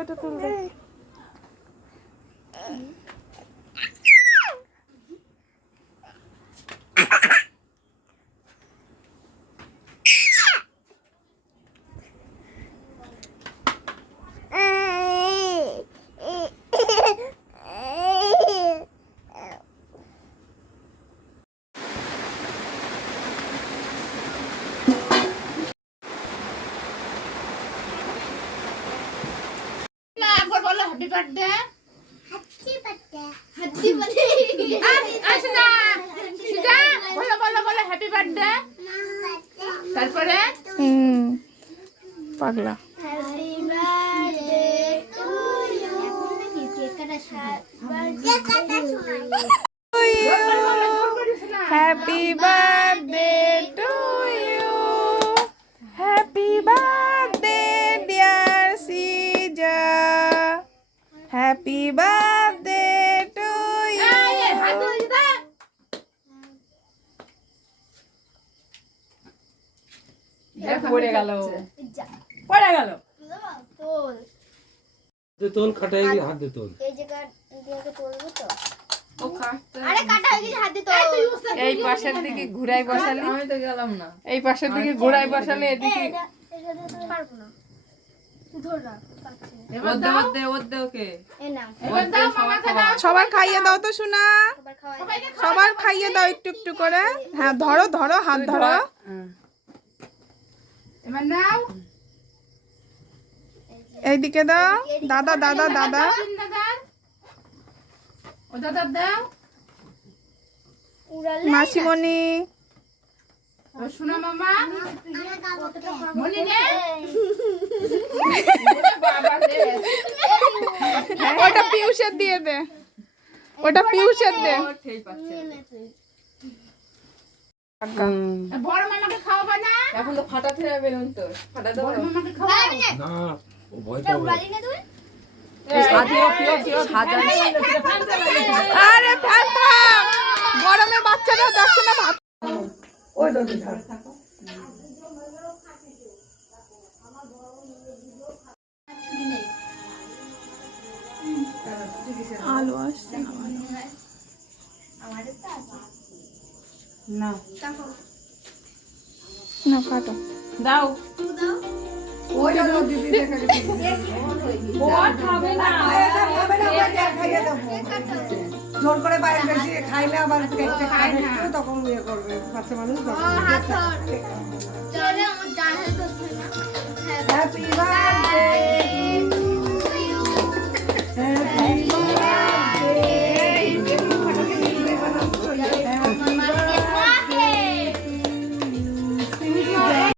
ওটা তুলবে। Happy birthday happy birthday Ashna सीधा बोलो बोलो बोलो हैप्पी बर्थडे তারপরে পাগলা happy birthday to you happy birthday to you, happy birthday dear Sija, happy birthday to you. পড়ে গেল পড়ে গেল। তোল কাটা হয়ে গেলে হাত দে তোল। এই জায়গা দিকে তোলবো তো আরে কাটা হয়ে গেছে হাত দিয়ে তো এই পাশের দিকে ঘুরাই বসালি, আমি তো গেলাম না। এই পাশের দিকে ঘুরাই বসালে এদিকে পারবো না ধর না এই নাও সবার খাইয়ে দাও তো শোনা, সবার খাওয়াই সবার খাইয়ে দাও একটু একটু করে। হ্যাঁ ধরো ধরো, হাত ধরো। এবার নাও এইদিকে দাও, দাদা দাদা দাদা। ও দাদা দাও উড়ালে মাসিমণি, ও শোনা মামা মনি নে বাবা রে ওটা পিউষের দিয়ে দে, ওটা পিউষের দে। বড় মামাকে খাওয়াবা না এখন তো ফাটাতে হবে বেলুন, তো ফাটাতে বড় হবে। মামাকে খাওয়াবা না ও ভয় পাবে। উড়ালি না তুই আরে ফ্যান থাম, গরমে বাচ্চারা যাচ্ছে না ভাত। আলো আসছে না ভালো। না না কাটো দাও। জোর করে বাইরে বেশি খাইলে আবার পেটটা খাবে একটু, তখন ইয়ে করবে বাচ্চা মানুষ। হাত ধর চলে আমার ডান হাতে ধরতে না হ্যাপি বার্থডে